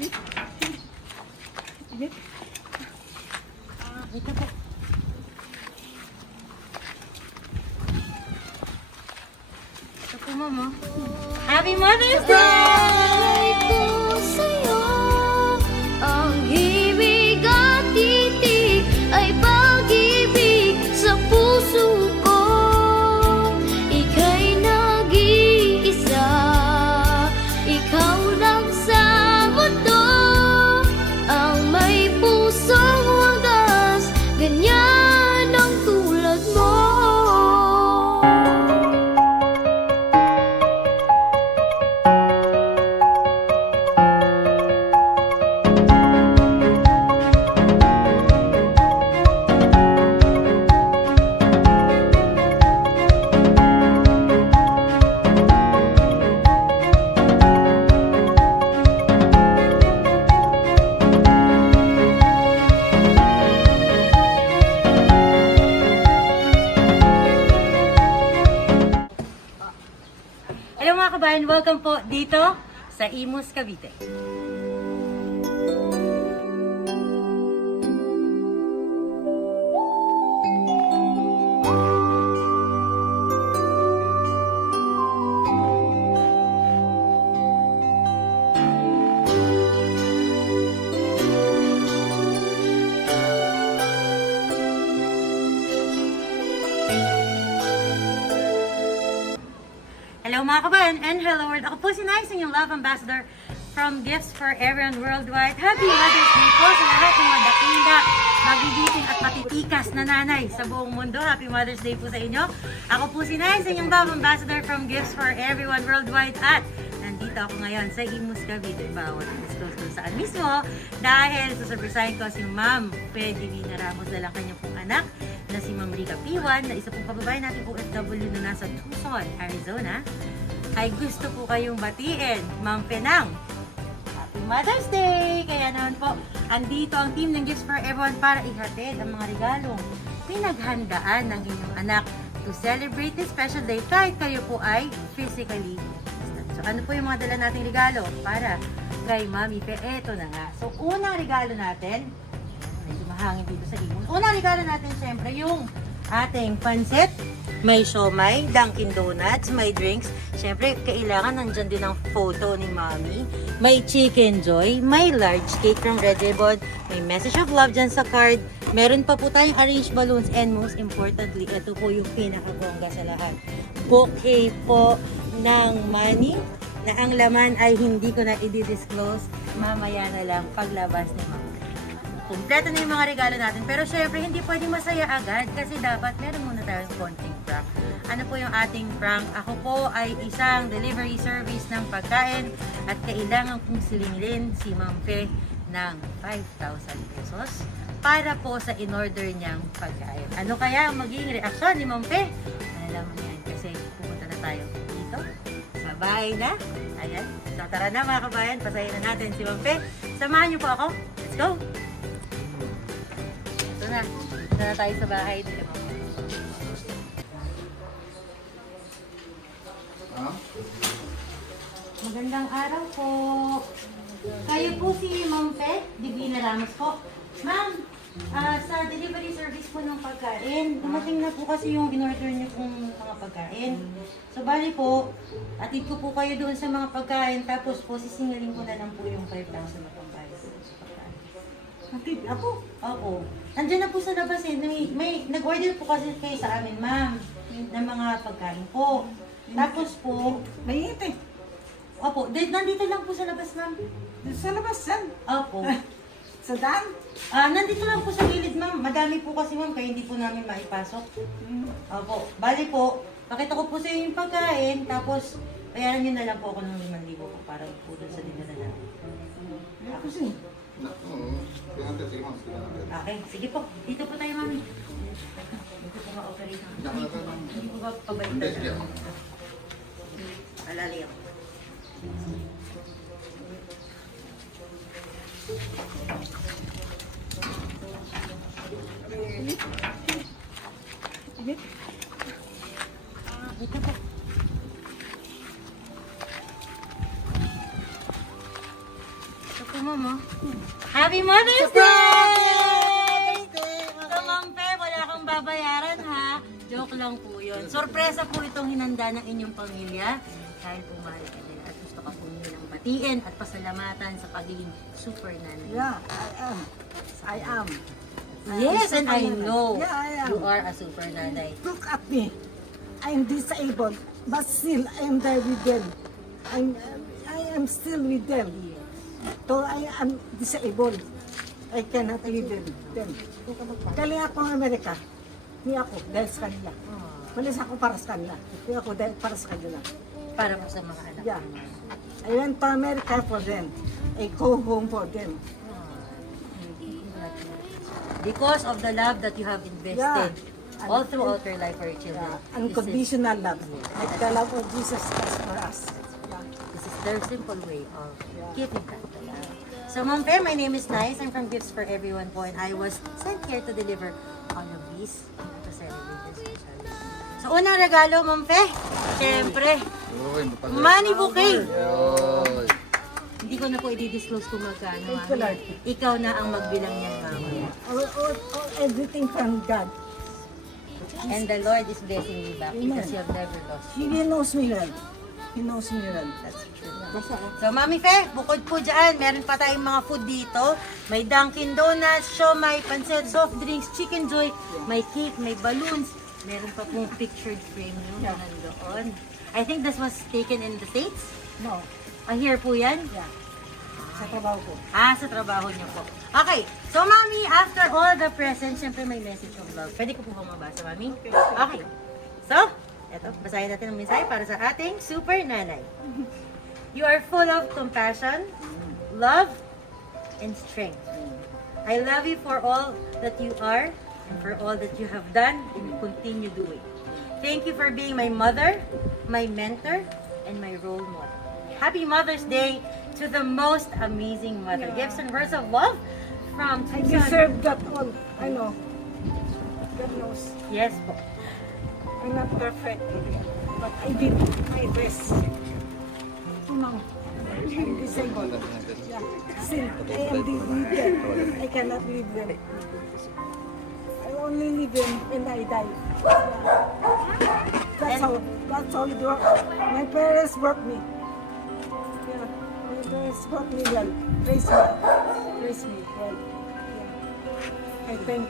Ito po. Ito po, mama. Happy Mother's Day! Sa'yo, ang himig at titik ay pag-ibig sa puso ko. Ika'y nag-iisa, ikaw lang sa mundo, ang may pusong wagas, ganyan ang tulad mo. Hello mga kabayan, welcome po dito sa Imus, Cavite. Hello mga kabayan and hello world. Ako po si Nice, yung Love Ambassador from Gifts for Everyone Worldwide. Happy Mother's Day po sa lahat ng mga dakinda, magigiting at matitikas na nanay sa buong mundo. Happy Mother's Day po sa inyo. Ako po si Nice, yung Love Ambassador from Gifts for Everyone Worldwide at nandito ako ngayon sa Imus, Cavite. Bawat disclose kung saan mismo dahil susurprisahin ko si Ma'am Divina Ramos na lang kanyang pong anak na si Ma'am Rica Piwan, na isa pong kababayan natin po OFW na nasa Tucson, Arizona, ay gusto po kayong batiin, Ma'am Penang. Happy Mother's Day! Kaya naman po, andito ang team ng Gifts for Everyone para ihatid ang mga regalong pinaghandaan ng inyong anak to celebrate this special day kahit kayo po ay physically distant. So ano po yung mga dala nating regalo para kay Mami Pe? Eto na nga. So unang regalo natin, medyo mahangin dito sa Imus. Unang regalo natin syempre yung ating pansit. May siomay, Dunkin Donuts, may drinks. Syempre, kailangan nandyan din ang photo ni Mami. May Chicken Joy, may large cake from Red Ribbon, may message of love dyan sa card. Meron pa po tayong arranged balloons and most importantly, ito po yung pinakabongga sa lahat. Bouquet po ng money na ang laman ay hindi ko na i-disclose. Mamaya na lang paglabas ni Mami. Kompleto na yung mga regalo natin. Pero syempre, hindi pwedeng masaya agad kasi dapat meron muna tayong konting prank. Ano po yung ating prank? Ako po ay isang delivery service ng pagkain at kailangan kong silingilin si Ma'am Fe ng 5,000 pesos para po sa in-order niyang pagkain. Ano kaya ang magiging reaksyon ni Ma'am Fe? Alam mo yan kasi pupunta na tayo dito sa bahay na. Ayan. So tara na mga kabayan, pasayin na natin si Ma'am Fe. Samahan niyo po ako. Let's go! Ito na. Ito na tayo sa bahay. Magandang araw po. Kayo po si Ma'am Pe Divina Ramos po. Ma'am, sa delivery service po ng pagkain, dumating na po kasi yung in-order niyo pong mga pagkain. So bali po, atid ko po kayo doon sa mga pagkain, tapos po sisingaling ko na lang po yung 5,000 na pambayad sa pagkain. Hatid ako. Opo. Nandiyan na po sa labas eh. May nag-order po kasi kayo sa amin, ma'am, ng mga pagkain po. Tapos po, Mainit eh. opo, nandito lang po sa labas, ma'am. Sa labas yan. Opo. Sa daan. Nandito lang po sa gilid, ma'am. Madami po kasi, ma'am, kaya hindi po namin maipasok. Opo. Bali po, pakita ko po sa inyo yung pagkain, tapos bayaran nyo na lang po ako ng 5,000 po para po doon sa dinala natin. Kasi. Okay, sige po. Dito po tayo, mami. Dito po ma-operate. Hindi po ba pabalitan? Alali ako. Ito po. Ito po, mo mo. Happy Mother's Day! So, Ma'am Pe, wala kang babayaran ha. Joke lang po yun. Sorpresa po itong hinanda ng inyong pamilya. Dahil po mahal ka din at gusto ka po nilang batiin at pasalamatan sa pagiging super nanay. Yeah, I am. Yes, and I super nanay. know Yeah, I am. you are a super nanay. Look at me. I'm disabled, but still I'm there with them. I am still with them. So I am disabled. I cannot live with them. Galing ako ng Amerika. Hindi ako dahil sa kanila. Malis ako para sa kanila. Hindi ako dahil para sa kanila. Para po sa mga anak. Yeah. I went to America for them. I go home for them. Because of the love that you have invested Yeah. all throughout your life for your children. Yeah. Unconditional love. Like the love of Jesus has for us. Yeah. This is their simple way of giving back the love. So, Ma'am Fe, my name is Nice. I'm from Gifts for Everyone po, and I was sent here to deliver all of these to celebrate this special day. So, unang regalo, Ma'am Fe, syempre, money bouquet. Hindi ko na po i-disclose kung magkano. Thank you, Lord. Ikaw na ang magbilang niyan, mamaya. All everything from God. And the Lord is blessing you back because you have never lost. He knows me well. He knows me well. That's true. So, Mami Fe, bukod po dyan, meron pa tayong mga food dito. May Dunkin Donuts, siomai, pancit, soft drinks, chicken joy, may cake, may balloons. Meron pa pong pictured frame nyo nandoon. I think this was taken in the States. No. Here po yan? Yeah. Sa trabaho ko. Sa trabaho niyo po. Okay. So, Mami, after all the presents, syempre may message of love. Pwede ko po bang mabasa, Mami? Okay. So, eto, basahin natin ang mensahe para sa ating super nanay. You are full of compassion, love, and strength. I love you for all that you are and for all that you have done and continue doing. Thank you for being my mother, my mentor, and my role model. Happy Mother's Day to the most amazing mother. Gifts and words of love from I Tucson. deserve that all. I know. God knows. Yes po. I'm not perfect. But I did my best. No. I'm disabled. Yeah. Still, I am disabled. I cannot leave them. I only leave them when I die. Yeah. That's how it works. My parents brought me. Yeah. My parents brought me well. Raised me. Raised me well. Yeah. I thank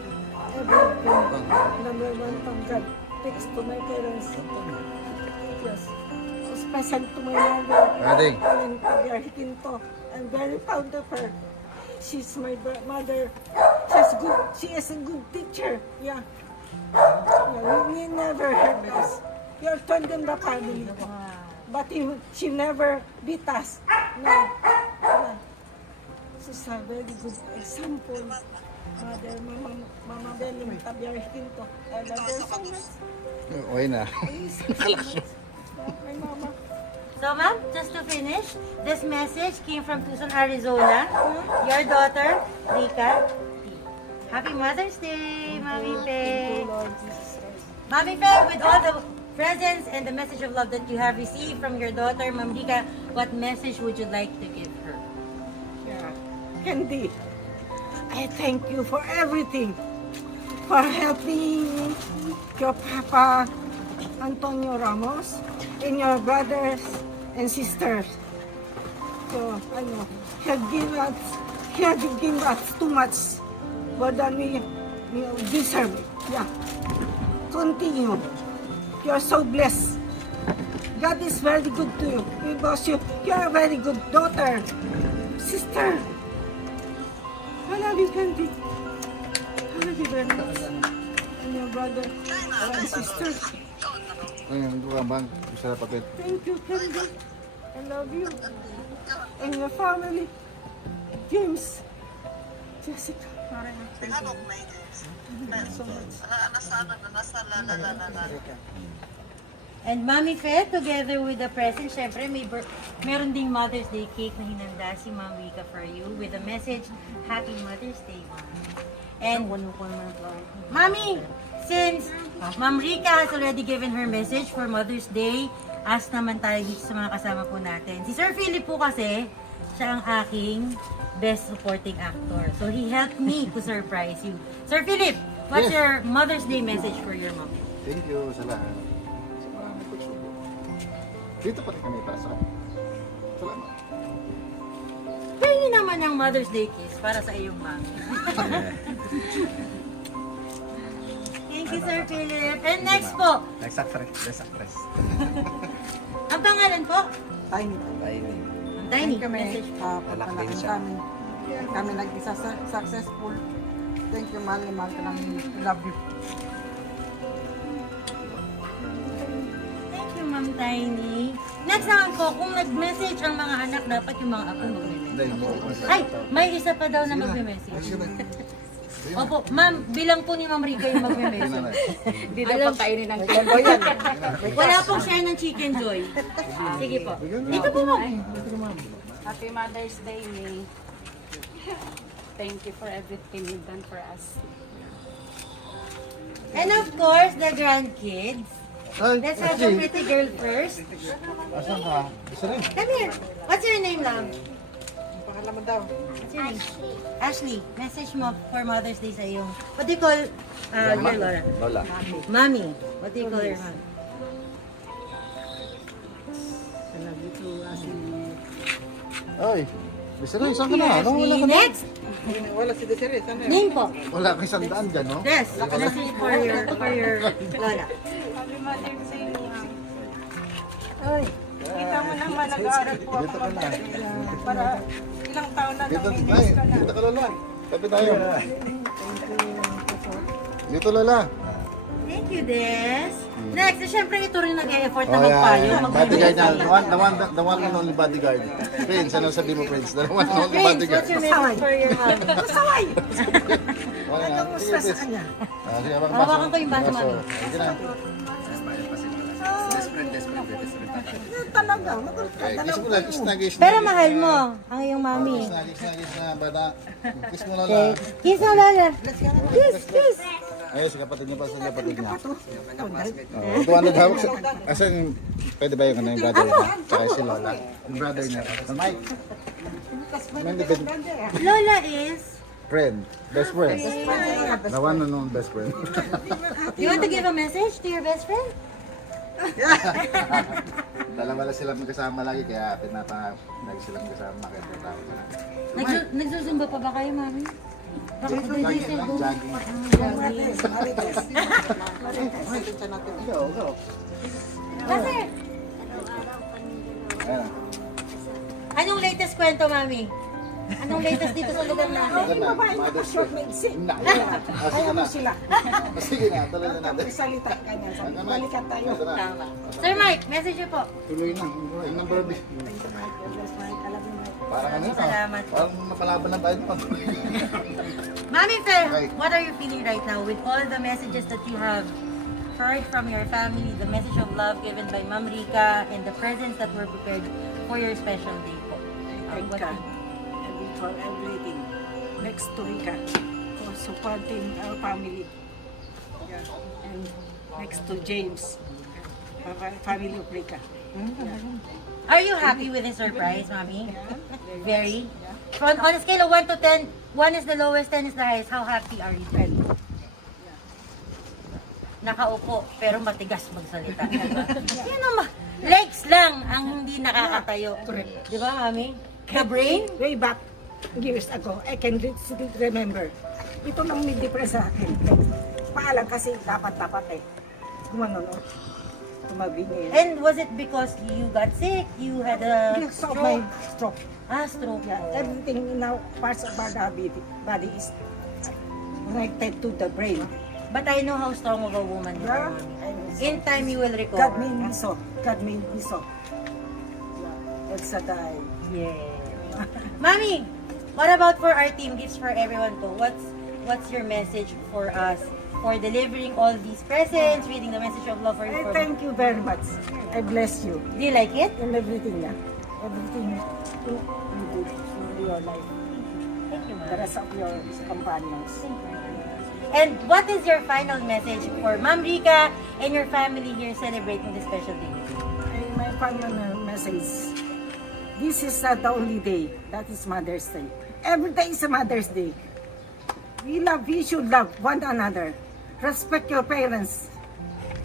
everything. Number one from God. Thanks to my parents. Yes. Special to my mother. Ready? And Pagya Hikinto. I'm very proud of her. She's my mother. She's good. She is a good teacher. Yeah. Yeah, we never hurt us. You're turned in the family. But she never beat us. No. Yeah. She's a very good example. Mother, Mama Beling, Pagya Hikinto. I love her so much. Okay na. My mama. So, ma'am, just to finish, this message came from Tucson, Arizona. Your daughter, Rika T. Happy Mother's Day, Mami Fe. Lord Jesus Christ. Mami Fe, with all the presents and the message of love that you have received from your daughter, Ma'am Rika, what message would you like to give her? Yeah. Candy, I thank you for everything. For helping your Papa Antonio Ramos and your brothers and sisters. So, ano, he had given us too much more than we deserve. Yeah. Continue. You're so blessed. God is very good to you because you're a very good daughter, sister. I love you, Candy. I love you very much. And your brother and sister. Ayun, ito ka bang? Isa na papel. Thank you, Candy. I love you. And your family. James. Jessica. Thank you so much. And Mami Fe, together with the present, syempre meron ding Mother's Day cake na hinanda si Ma'am Rika for you with a message, Happy Mother's Day, Ma'am. And Mami, since Ma'am Rika has already given her message for Mother's Day, ask naman tayo dito sa mga kasama po natin. Si Sir Philip po kasi, siya ang aking Best Supporting Actor. So he helped me to surprise you. Sir Philip, what's Yes. your Mother's Day message for your mom? Thank you sa lahat. Sa maraming pagsubok. Dito pa rin kami para sa kanya. Salamat. Pahingi naman ng Mother's Day kiss para sa iyong mom. Thank you, Sir Philip. And next po, Next actress. ang pangalan po? Tiny. Ang Tiny. Kami, Message po. pagpalakan kami naging successful. Thank you, mahal na mahal ka namin. Love you. Thank you, Ma'am Tiny. Next naman po, kung nag-message ang mga anak, dapat yung mga apo mag-message. Hindi, hindi. Ay, may isa pa daw na mag-message. Opo, ma'am, bilang po ni Ma'am Rica yung mag-message. Hindi dapat kainin ng kendo yan. Wala pong share ng Chicken Joy. Sige po. Dito po, ma'am. Happy Mother's Day, May. Thank you for everything you've done for us. And of course, the grandkids. Ay, Let's have the pretty girl first. asan ka? Isa rin. Come here. What's your name, love? Pangalan mo daw. What's your name? Ashley. Message mo for Mother's Day sa iyong, what do you call, your Laura? Lola. Mommy. What do you call your mom? Ay, isa rin. Saan ka na? Ano, wala Ashley. ka na? Next. Wala si Desiree. Sana Name po. Wala kang sandaan dyan, no? Yes. Message for your Lola. Happy Mother's Day, Ma'am. Ay, Kita mo naman, nag-aaral po ako Dito ka na. para ilang taon na Dito, nang ay, dito ka, Lola. Tabi tayo. Dito, Lola. Thank you, Des. Next, syempre ito rin nag-e-effort na Oh, magpayo. yeah. Bodyguard niya. The one and only bodyguard. Prince, ano sabi mo, Prince? The one and only Prince, bodyguard. what's your message for your mom? masaway. Wala na. Sige, Kamusta sa Prince. kanya? Sige, abang Hawakan ko yung baso, mami. Sige na. Talaga, magulit ka. Okay, kiss mo lang, kiss na, kiss na. Pero mahal mo ang iyong mami. Kiss na, bata. Kiss mo, Lola. Okay. Kiss na, Lola. Kiss, kiss. Ayun, si kapatid niya pa, sa kapatid niya. 200 hawak sa... Asan, pwede ba yung ano yung brother niya? Tsaka si Lola. Yung brother niya. Mike. Hindi, Lola is... friend. Best friend. The one and only best friend. You want to give a message to your best friend? Dalawa lang sila magkasama lagi, kaya lagi sila magkasama. Kaya tawag ka na. Nagsusumba pa ba kayo, mami? Bakit Lagi nag-diesel lang, po? jogging. Kasi, Ayan. anong latest kwento, mami? Anong latest dito sa lugar natin? Ito na, Mother's Day. Na. Sige na. Sila. Sige na, tuloy na natin. Salita ka niya. Ano na? Balikan tayo. Ito na. Tama. Sir Mike, message niyo po. Tuloy na. Yung number B. Parang ano na. Salamat po. Parang napalaban na tayo pa. Mami Fer, Okay. what are you feeling right now with all the messages that you have heard from your family, the message of love given by Ma'am Rica, and the presents that were prepared for your special day po? Thank What God do you- for everything. Next to Rica for supporting our family. Yeah. And next to James, family of Rica. Are you happy with the surprise, Mami? Very. On a scale of 1 to 10, 1 is the lowest, 10 is the highest. How happy are you? Nakaupo, pero matigas magsalita. Yan naman. Legs lang ang hindi nakakatayo. Di ba, Mami? The brain? Way back years ago, I can still remember. Ito nang nag-depress sa akin. Paalam kasi dapat eh. Gumano no. Tumabingin. And was it because you got sick? You had a Because of my stroke? stroke. Stroke. Yeah, everything in our parts of our body is connected to the brain. But I know how strong of a woman you are, Yeah. Mami. In time, you will God recover. made me so. God made me so. Yeah. Elsa died. Yeah. Mami, what about for our team? Gifts for everyone po. What's your message for us? For delivering all these presents, reading the message of love for you. I thank you very much. I bless you. Do you like it? And everything, yeah. Everything you do in your life. Thank you, The Ma'am. rest of your companions. And what is your final message for Ma'am Rica and your family here celebrating this special day? My final message, this is the only day. That is Mother's Day. Every day is a Mother's Day. We should love one another. Respect your parents.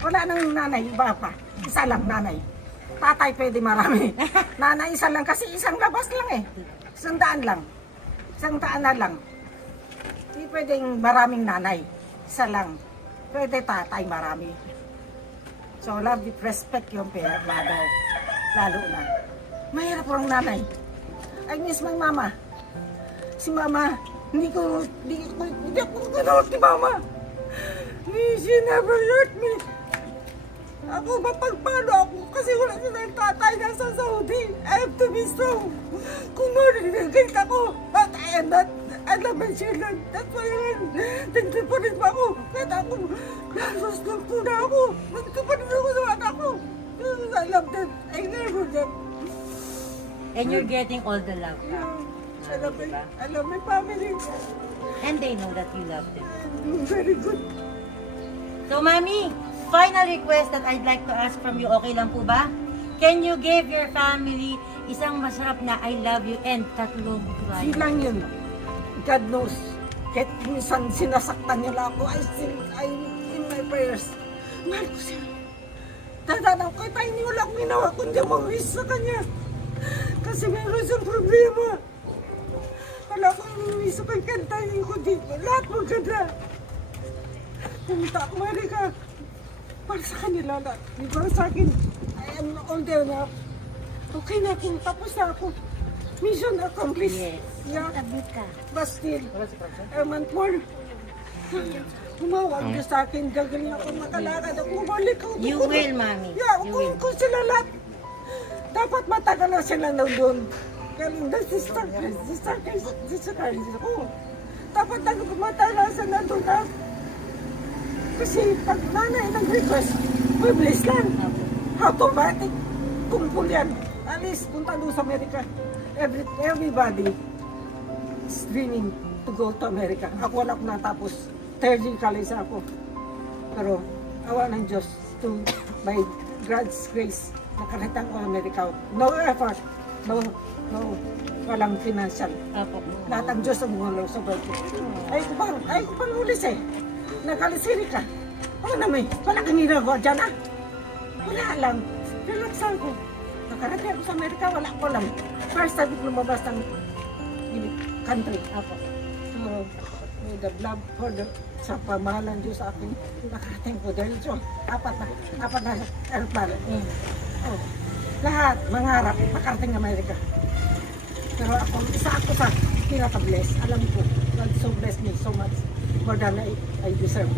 Wala nang nanay, iba pa. Isa lang nanay. Tatay pwede marami. Nanay isa lang kasi isang labas lang eh. Isang daan lang. Isang daan na lang. Hindi pwedeng maraming nanay. Isa lang. Pwede tatay marami. So love it, respect yung mother. Lalo na. Mahirap ang nanay. I miss my mama. Si mama, hindi ako gano'n ni mama. She never hurt me. Ako mapagpano ako kasi wala silang tatay nasa Saudi. I have to be strong. Kung marinigay ako, but I am not, I love my children. That's why nandito pa rin pa ako. Kahit ako, nasusnog po na ako. Nandito pa rin ako sa anak ko. I love them. I never them. And you're getting all the love. I love my family. And they know that you love them. Very good. So, Mami, final request that I'd like to ask from you, okay lang po ba? Can you give your family isang masarap na I love you and tatlong Di cry? lang yun. God knows. Kahit minsan sinasaktan nila ako, I in my prayers. Mahal ko siya. Tatanaw ko, tayo niyo wala akong ginawa kundi mag-wish sa kanya. Kasi meron siyang problema. Wala akong wish sa kanya, kantahin ko dito. Lahat maganda. Pumunta ako Amerika. Para sa kanila lahat. Di para sa akin, I am older na. Okay na ako, tapos na ako. Mission accomplished. Yes. Yeah. Tabit ka. But still, I want more. Tumawag niyo sa akin, gagaling ako makalakad. Ako bumalik ako. You will, Mami. Yeah, You will. kung sila lahat. Dapat matagal na sila nandun. Galing na sister ko. Dapat matagal na sila nandun na. Kasi pag nanay nag-request, may bliss lang. Automatic. Kumpul yan. At least, punta doon sa Amerika. Everybody is dreaming to go to America. Ako wala akong natapos. Third year college ako. Pero, awa ng Diyos to by God's grace, nakarating ko Amerika. No effort. No, walang financial. Apo. Lahat ang Diyos ang gumalaw sa birthday. Ay ko pang ulis eh. Nagkalisiri ka. Ano naman wala kang ginagawa dyan ah. Wala lang. Relaxan ko. Nakarating ako sa Amerika, wala ko lang. First time ko lumabas ng country. Apo. So, may the love for the sa pamahalan Diyos sa akin. Nakarating ko dahil so, apat na aeroplano. Oh, lahat, mangarap, makarating ng Amerika. Pero ako, isa ako sa pinaka-bless. Alam ko, God so bless me so much more than I deserve.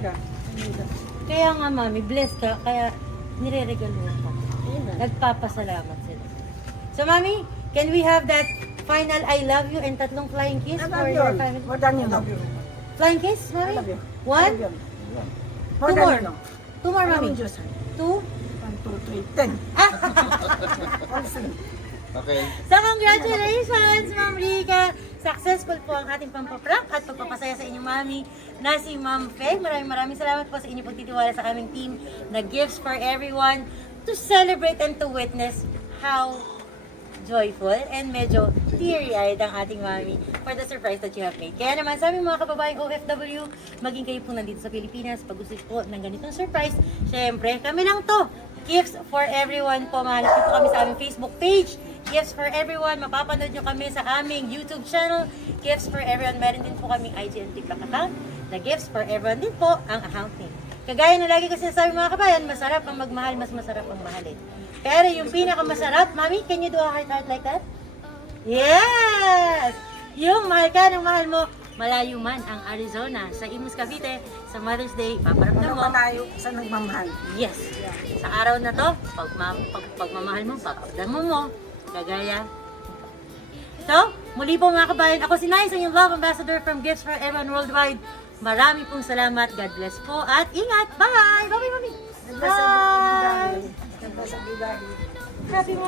Yeah, I know that. Kaya nga, Mami, blessed ka, kaya nire-regalo ka. Amen. Nagpapasalamat sila. So, Mami, can we have that final I love you and tatlong flying kiss I for love you. your family? More than you love you. Flying kiss, I Mami? love you. One? I love you. More Two than more. you know. Two more, Mami. Maraming Diyos. 2? 1, 2, 3, 10. Also, Okay. So, congratulations, Ma'am Rica! Successful po ang ating pampaprank at pagpapasaya sa inyong mami na si Ma'am Faye. Maraming salamat po sa inyong pagtitiwala sa aming team na Gifts for Everyone to celebrate and to witness how joyful and medyo teary-eyed ang ating mami for the surprise that you have made. Kaya naman sa aming mga kababaeng OFW, maging kayo po nandito sa Pilipinas, pag gusto po ng ganitong surprise, syempre kami lang to. Gifts for Everyone po. Mahanap po kami sa aming Facebook page. Gifts for Everyone. Mapapanood nyo kami sa aming YouTube channel. Gifts for Everyone. Meron din po kaming IG and TikTok account. The Gifts for Everyone din po ang account name. Kagaya na lagi kasi sinasabi mga kabayan, masarap ang magmahal, mas masarap ang mahalin. Pero yung pinakamasarap, Mami, can you do a heart like that? Yes! Yung mahal ka ng mahal mo, malayo man ang Arizona, sa Imus, Cavite, sa Mother's Day, paparamdam ano mo. pa tayo sa nagmamahal? Yes. Sa araw na to, pagmamahal mo, paparamdam mo. Kagaya. So, muli po mga kabayan, ako si Nice, ang yung Love Ambassador from Gifts for Everyone Worldwide. Marami pong salamat. God bless po at ingat. Bye! Bye-bye, Mami! Bye! Nagdasal, Daddy. Happy mo!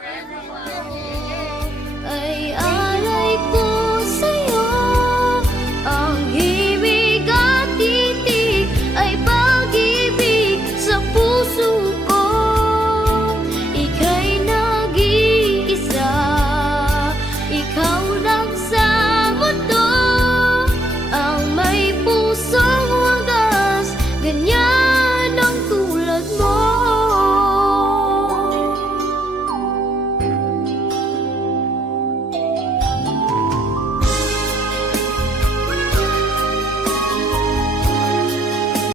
ay